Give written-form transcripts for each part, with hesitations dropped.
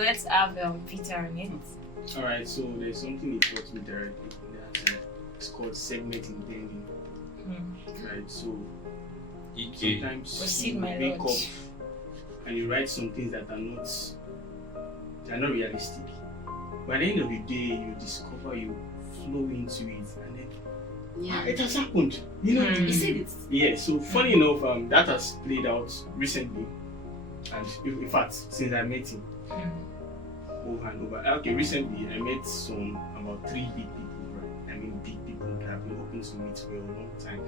Let's have Peter on it. Alright, so there's something he taught me directly. That it's called segment intending. Right, so sometimes Proceed, you my wake lord. up and you write some things that are not realistic. But at the end of the day, you discover you flow into it, and then it has happened. You know, You said it. yeah. So funny enough, that has played out recently, and in fact, since I met him, over and over. Okay, recently I met about 3 big people, right? I mean, big people that I've been hoping to meet for a long time,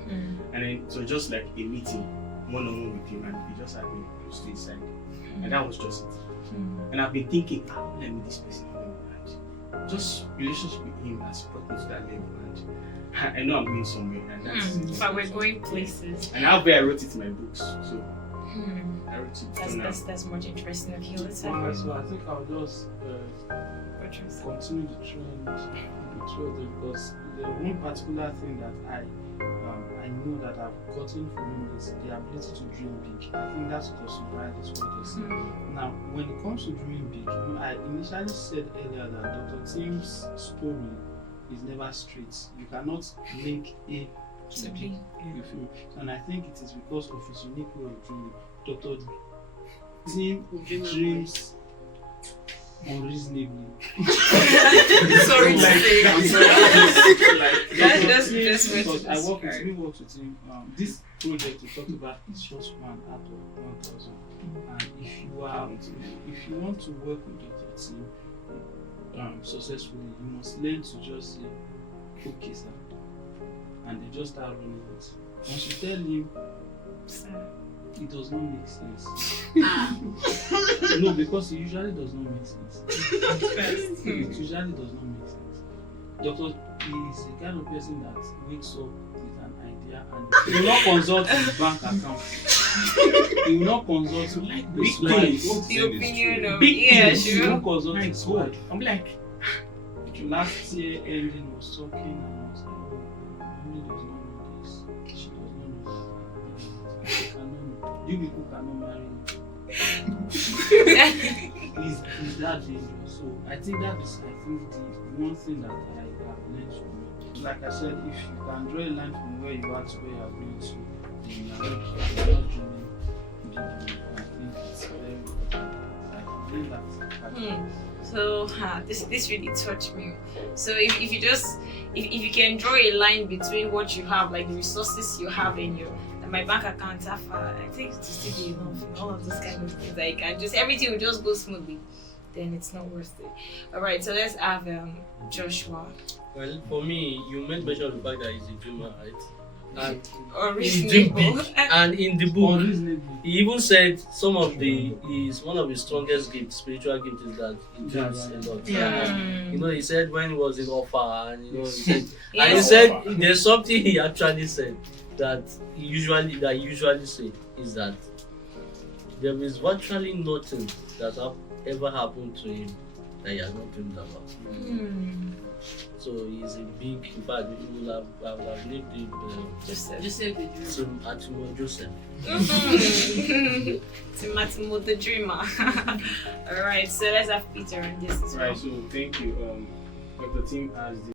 and then so just like a meeting, one-on-one with him, and he just had me close to his side, and that was just it. And I've been thinking, how will I meet this person? And just relationship with him has brought me to that level, and I know I'm going somewhere, and that's it. But we're going places. And how I wrote it in my books, so I wrote it. That's much interesting. Okay, let's So have I think I'll just continue the trend because the one particular thing that I know that I've gotten from him is the ability to dream big. I think that's what Osubara just said. Now, when it comes to dreaming big, I initially said earlier that Dr. Tim's story is never straight. You cannot link A to B. And I think it is because of his unique way of dreaming. Dr. Tim dreams unreasonably. Sorry to say. Just because I work with him. This project we talked about is just 1 out of 1,000. And if you want to work with Dr. Tim successfully, you must learn to just say, okay, sir, and they just start running it. Once you tell him, it does not make sense. No, because it usually does not make sense. It usually does not make sense. Doctor is the kind of person that wakes up with an idea and he will not consult his bank account. He will not consult his wife. the opinion of He will not consult his wife. I'm like, last year ending was talking and I was like, oh, mommy does not know this. She does not know that. She cannot know. You people cannot marry him. He's that dangerous. So I think that is the one thing that I have learned from him. Like I said, if you can draw a line from where you are to where you are going to, then you are not dreaming big. I think it's very important. I can believe that. So this really touched me. So if you can draw a line between what you have, like the resources you have in your my bank account, I think to still be enough and all of those kind of things, like, and just everything will just go smoothly, then it's not worth it. All right, so let's have Joshua. Well, for me, you made mention of the fact that he's a dreamer, right? And Unreasonable. and in the book, he even said one of his strongest gifts, spiritual gifts, is that he dreams a lot. You know, he said when he was in Offa, and he said, and he said there's something he actually said that he usually say is that there is virtually nothing that ever happened to him that he has not dreamed about. So he's a big, in fact, we will have named him Joseph Atimo Joseph. Matimo the dreamer. All right, so let's have Peter on this as well. right, so thank you. Dr. Tim has